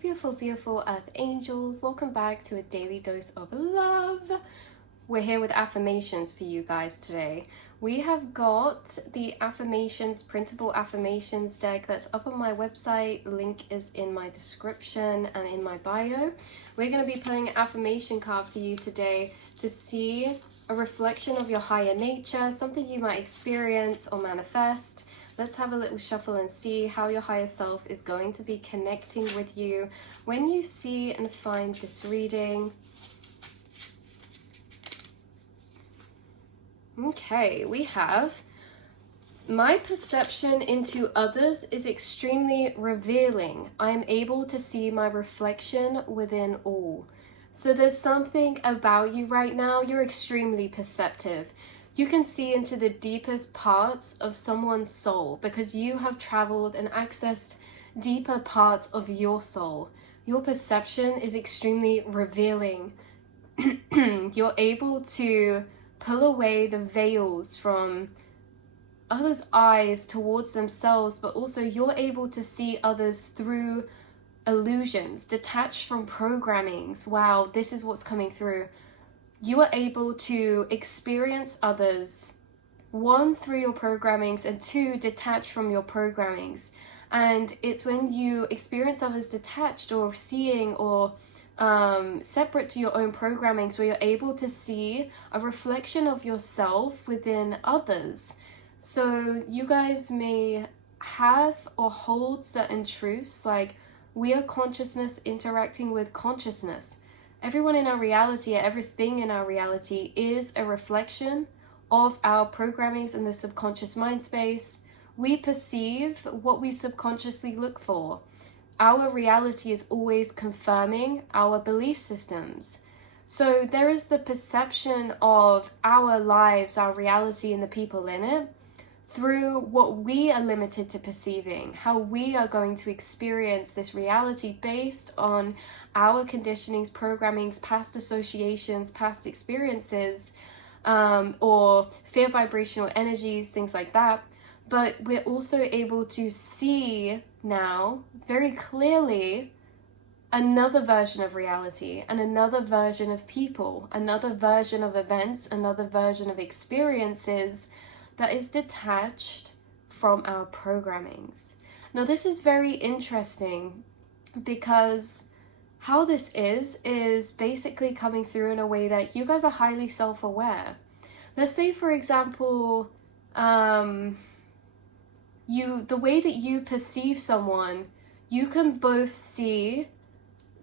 beautiful, beautiful Earth Angels. Welcome back to a daily dose of love. We're here with affirmations for you guys today. We have got the affirmations, printable affirmations deck that's up on my website. Link is in my description and in my bio. We're going to be playing an affirmation card for you today to see a reflection of your higher nature, something you might experience or manifest. Let's have a little shuffle and see how your higher self is going to be connecting with you when you see and find this reading. Okay, we have, my perception into others is extremely revealing. I am able to see my reflection within all. So there's something about you right now, you're extremely perceptive. You can see into the deepest parts of someone's soul because you have traveled and accessed deeper parts of your soul. Your perception is extremely revealing. You're able to pull away the veils from others' eyes towards themselves, but also you're able to see others through illusions, detached from programmings. Wow, this is what's coming through. You are able to experience others, one, through your programmings, and two, detached from your programmings. And it's when you experience others detached or seeing or separate to your own programmings where you're able to see a reflection of yourself within others. So you guys may have or hold certain truths like we are consciousness interacting with consciousness. Everyone in our reality, everything in our reality is a reflection of our programmings in the subconscious mind space. We perceive what we subconsciously look for. Our reality is always confirming our belief systems. So there is the perception of our lives, our reality, and the people in it through what we are limited to perceiving, how we are going to experience this reality based on our conditionings, programmings, past associations, past experiences, or fear vibrational energies, things like that. But we're also able to see now very clearly another version of reality and another version of people, another version of events, another version of experiences that is detached from our programmings. Now this is very interesting because how this is basically coming through in a way that you guys are highly self-aware. Let's say, for example, the way that you perceive someone, you can both see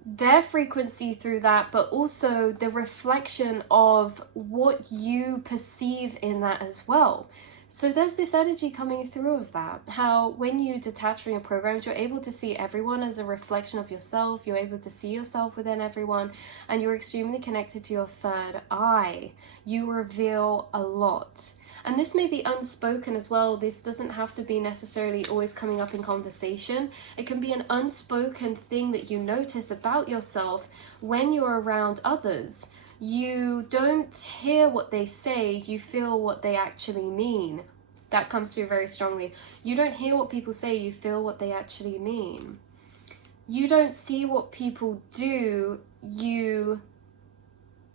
their frequency through that, but also the reflection of what you perceive in that as well. So there's this energy coming through of that, how when you detach from your programs, you're able to see everyone as a reflection of yourself, you're able to see yourself within everyone, and you're extremely connected to your third eye. You reveal a lot. And this may be unspoken as well. This doesn't have to be necessarily always coming up in conversation. It can be an unspoken thing that you notice about yourself when you're around others. You don't hear what they say, you feel what they actually mean. That comes through very strongly. You don't hear what people say, you feel what they actually mean. You don't see what people do, you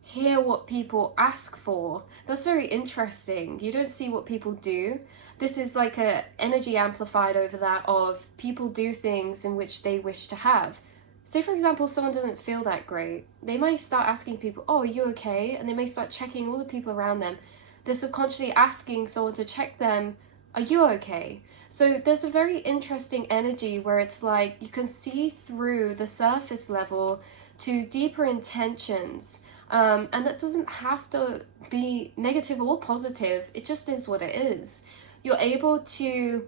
hear what people ask for. That's very interesting. You don't see what people do. This is like a energy amplified over that of people do things in which they wish to have. Say, for example, someone doesn't feel that great. They might start asking people, oh, are you okay? And they may start checking all the people around them. They're subconsciously asking someone to check them, are you okay? So there's a very interesting energy where it's like you can see through the surface level to deeper intentions. And that doesn't have to be negative or positive. It just is what it is. You're able to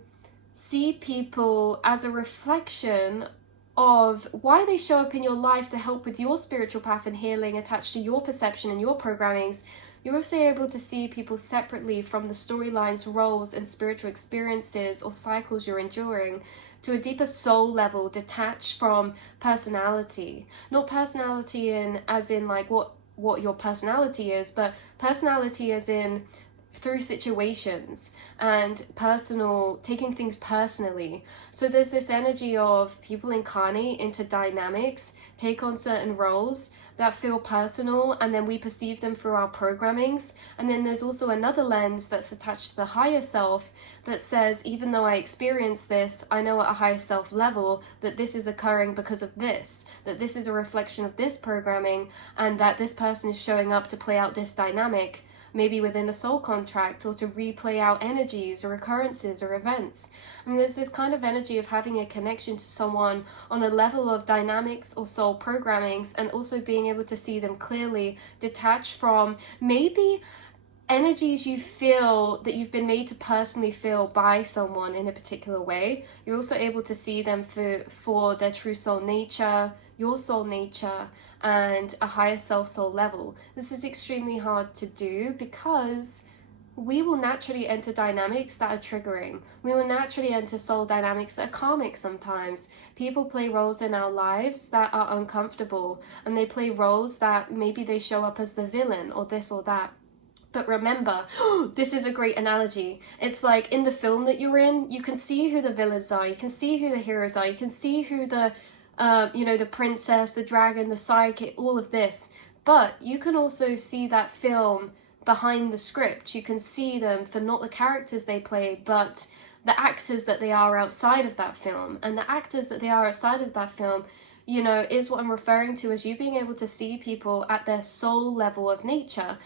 see people as a reflection of why they show up in your life to help with your spiritual path and healing attached to your perception and your programmings. You're also able to see people separately from the storylines, roles, and spiritual experiences or cycles you're enduring to a deeper soul level, detached from personality. Not personality as in like what your personality is, but personality as in through situations and taking things personally. So there's this energy of people incarnate into dynamics, take on certain roles that feel personal, and then we perceive them through our programmings. And then there's also another lens that's attached to the higher self that says, even though I experience this, I know at a higher self level that this is occurring because of this, that this is a reflection of this programming, and that this person is showing up to play out this dynamic, maybe within a soul contract, or to replay out energies or occurrences or events. I mean, there's this kind of energy of having a connection to someone on a level of dynamics or soul programmings, and also being able to see them clearly, detached from maybe energies you feel that you've been made to personally feel by someone in a particular way. You're also able to see them for their true soul nature, your soul nature, and a higher self soul level. This is extremely hard to do because we will naturally enter dynamics that are triggering. We will naturally enter soul dynamics that are karmic sometimes. People play roles in our lives that are uncomfortable, and they play roles that maybe they show up as the villain or this or that. But remember, this is a great analogy. It's like in the film that you're in, you can see who the villains are, you can see who the heroes are, you can see who the the princess, the dragon, the sidekick, all of this. But you can also see that film behind the script. You can see them for not the characters they play, but the actors that they are outside of that film. And the actors that they are outside of that film, is what I'm referring to as you being able to see people at their soul level of nature.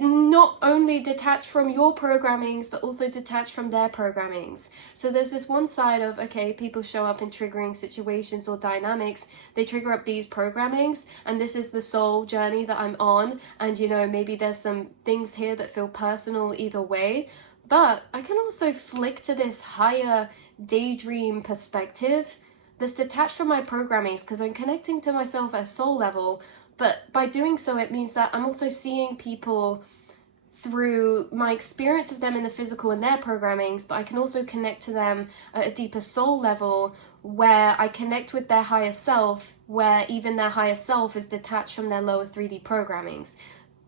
Not only detached from your programmings, but also detached from their programmings. So there's this one side of, okay, people show up in triggering situations or dynamics, they trigger up these programmings, and this is the soul journey that I'm on, and maybe there's some things here that feel personal either way. But I can also flick to this higher daydream perspective that's detached from my programmings, because I'm connecting to myself at a soul level. But by doing so, it means that I'm also seeing people through my experience of them in the physical and their programmings, but I can also connect to them at a deeper soul level, where I connect with their higher self, where even their higher self is detached from their lower 3D programmings.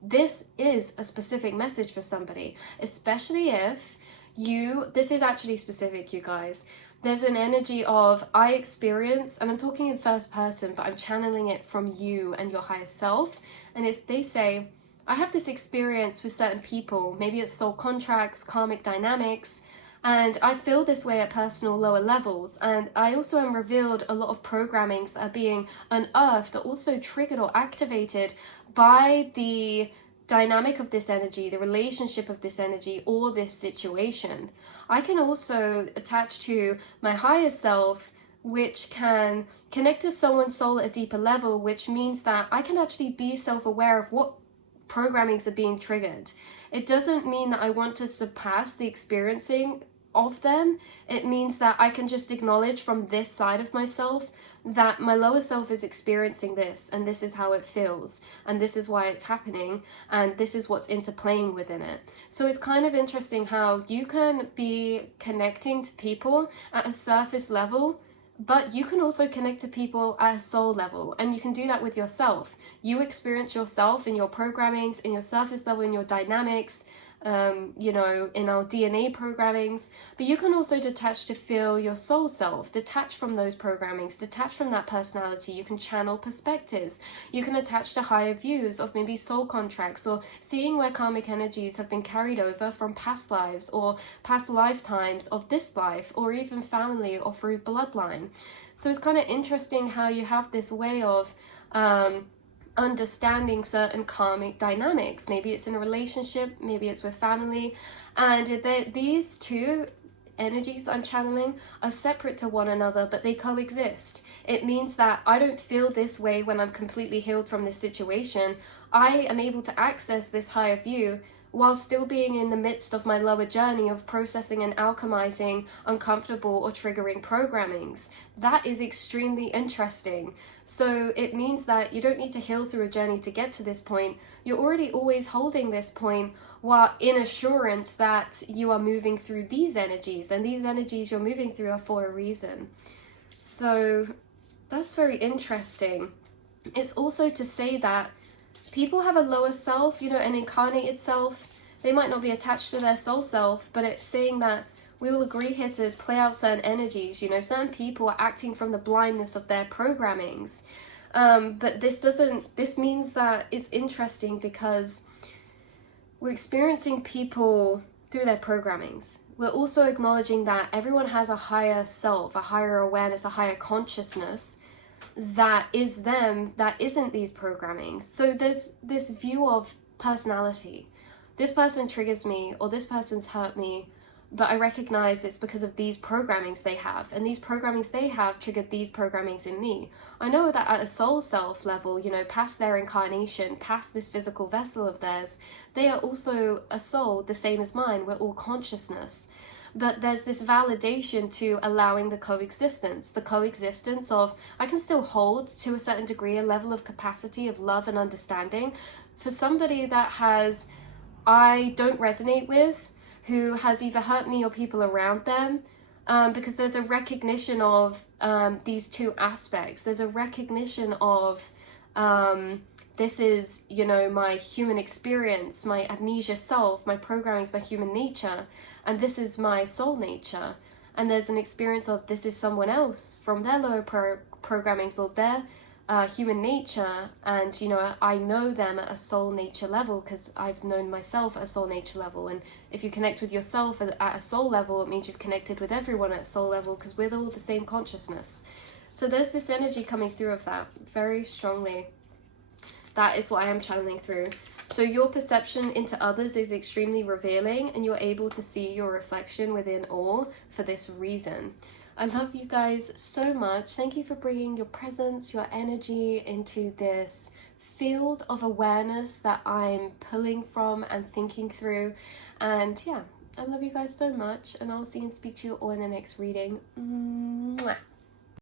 This is a specific message for somebody, especially if this is actually specific, you guys. There's an energy of, I experience, and I'm talking in first person, but I'm channeling it from you and your higher self. And they say, I have this experience with certain people, maybe it's soul contracts, karmic dynamics, and I feel this way at personal lower levels. And I also am revealed a lot of programmings that are being unearthed, are also triggered or activated by the dynamic of this energy, the relationship of this energy, or this situation. I can also attach to my higher self, which can connect to someone's soul at a deeper level, which means that I can actually be self-aware of what programmings are being triggered. It doesn't mean that I want to surpass the experiencing of them. It means that I can just acknowledge from this side of myself that my lower self is experiencing this, and this is how it feels, and this is why it's happening, and this is what's interplaying within it. So it's kind of interesting how you can be connecting to people at a surface level, but you can also connect to people at a soul level, and you can do that with yourself. You experience yourself in your programmings, in your surface level, in your dynamics, in our DNA programmings, but you can also detach to feel your soul self, detach from those programmings, detach from that personality. You can channel perspectives. You can attach to higher views of maybe soul contracts, or seeing where karmic energies have been carried over from past lives or past lifetimes of this life, or even family or through bloodline. So it's kind of interesting how you have this way of understanding certain karmic dynamics. Maybe it's in a relationship, maybe it's with family, and these two energies that I'm channeling are separate to one another, but they coexist. It means that I don't feel this way when I'm completely healed from this situation. I am able to access this higher view while still being in the midst of my lower journey of processing and alchemizing uncomfortable or triggering programmings. That is extremely interesting. So it means that you don't need to heal through a journey to get to this point. You're already always holding this point, while in assurance that you are moving through these energies, and these energies you're moving through are for a reason. So that's very interesting. It's also to say that people have a lower self, an incarnated self, They might not be attached to their soul self, but it's saying that we all agree here to play out certain energies. You know, certain people are acting from the blindness of their programmings. But this means that it's interesting because we're experiencing people through their programmings. We're also acknowledging that everyone has a higher self, a higher awareness, a higher consciousness that is them, that isn't these programmings. So there's this view of personality. This person triggers me, or this person's hurt me, but I recognize it's because of these programmings they have, and these programmings they have triggered these programmings in me. I know that at a soul self level, you know, past their incarnation, past this physical vessel of theirs, they are also a soul the same as mine. We're all consciousness. But there's this validation to allowing the coexistence of I can still hold to a certain degree a level of capacity of love and understanding for somebody that I don't resonate with, who has either hurt me or people around them, because there's a recognition of these two aspects. There's a recognition of this is, you know, my human experience, my amnesia self, my programmings, my human nature, and this is my soul nature. And there's an experience of this is someone else from their lower programmings or their human nature, and you know, I know them at a soul nature level because I've known myself at a soul nature level. And if you connect with yourself at a soul level, it means you've connected with everyone at soul level, because we're all the same consciousness. So there's this energy coming through of that very strongly. That is what I am channeling through. So your perception into others is extremely revealing, and you're able to see your reflection within all for this reason. I love you guys so much. Thank you for bringing your presence, your energy into this field of awareness that I'm pulling from and thinking through. And yeah, I love you guys so much, and I'll see and speak to you all in the next reading. Mwah.